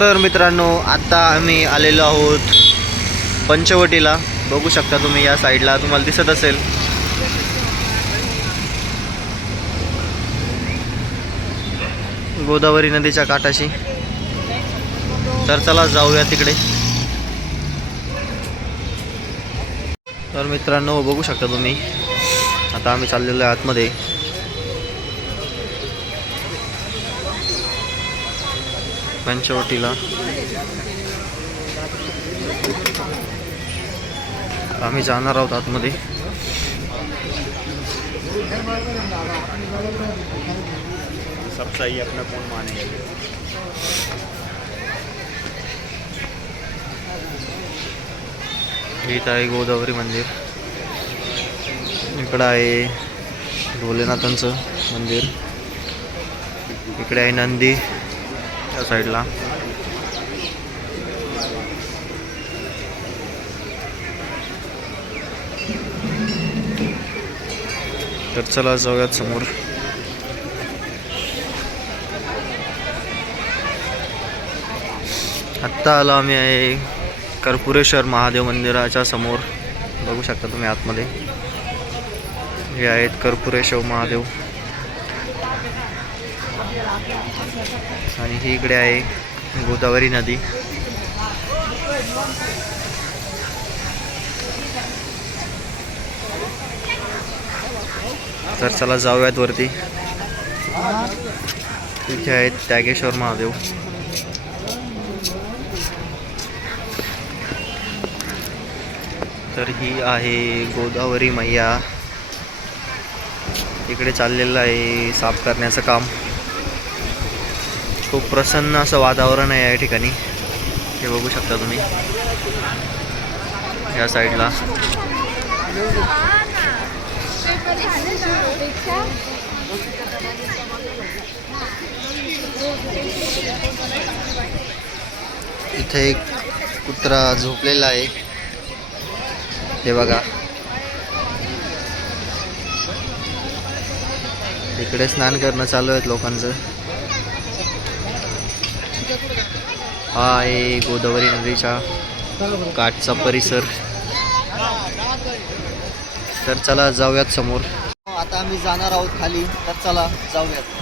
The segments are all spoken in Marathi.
तर मित्रांनो, आता आम्ही आलेलो आहोत पंचवटीला. बघू शकता तुम्ही, या साईडला तुम्हाला दिसत असेल. गोदावरी नदीच्या काठाशी. तर चला जाऊया तिकडे. तर मित्रांनो, बघू शकता तुम्ही, आता आम्ही चाललेलो आहे आतमध्ये. पंचवटीला आम्ही जाणार आहोत आतमध्ये. सब सही अपना कौन मानेगा. इथं आहे गोदावरी मंदिर. इकडं आहे भोलेनाथांचं मंदिर. इकडे आहे नंदी त्या साईडला. तर चला जाऊयात समोर. आत्ता आलो आम्ही आहे कर्पुरेश्वर महादेव मंदिराच्या समोर. बघू शकता तुम्ही आतमध्ये. हे आहेत कर्पुरेश्वर महादेव. आणि ही इकडे आहे गोदावरी नदी. तर चला जाऊयात वरती. इथे आहेत त्यागेश्वर महादेव. तर ही आहे गोदावरी मैया. इकडे चाललेलं आहे साफ करण्याचं काम. खूप प्रसन्न असं वातावरण आहे या ठिकाणी. हे बघू शकता तुम्ही या साईडला. इथे एक कुत्रा झोपलेला आहे. हे बघा, इकडे स्नान करणं चालू आहेत लोकांचं. हा आहे गोदावरी नदीच्या काठचा परिसर. तर चला जाऊयात समोर. आता आम्ही जाणार आहोत खाली. तर चला जाऊयात.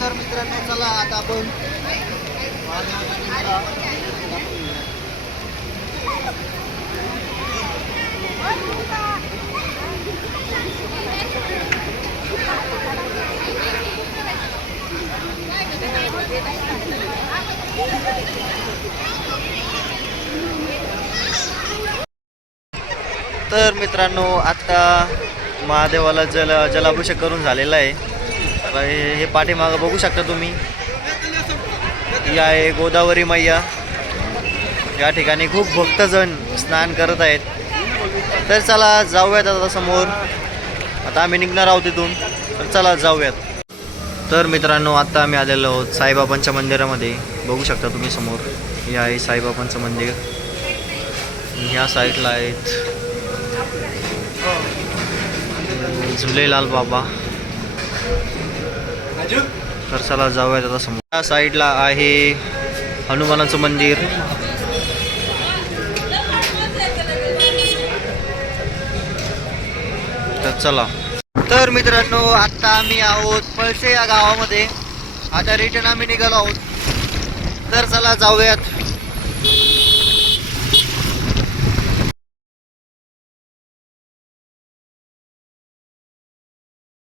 तर मित्रांनो, चला आता आपण तर मित्रांनो, आता महादेवाला जलाभिषेक करून झालेला आहे. हे पाठीमागं बघू शकता तुम्ही. ही आहे गोदावरी मैया. या ठिकाणी खूप भक्तजण स्नान करत आहेत. तर चला जाऊयात आता समोर. आता आम्ही निघणार आहोत तिथून. तर चला जाऊयात. तर मित्रांनो, आता आम्ही आलेलो आहोत साईबाबांच्या मंदिरामध्ये. बघू शकता तुम्ही समोर. हे आहे साईबाबांचं मंदिर. ह्या साईडला आहेत झुलेलाल बाबा. तर चला जाऊयात आता समोर. या साईडला आहे हनुमानाचं मंदिर. तर चला. तर मित्रांनो, आता आम्ही आहोत पळसे या गावामध्ये. आता रिटर्न आम्ही निघालो आहोत. तर चला जाऊयात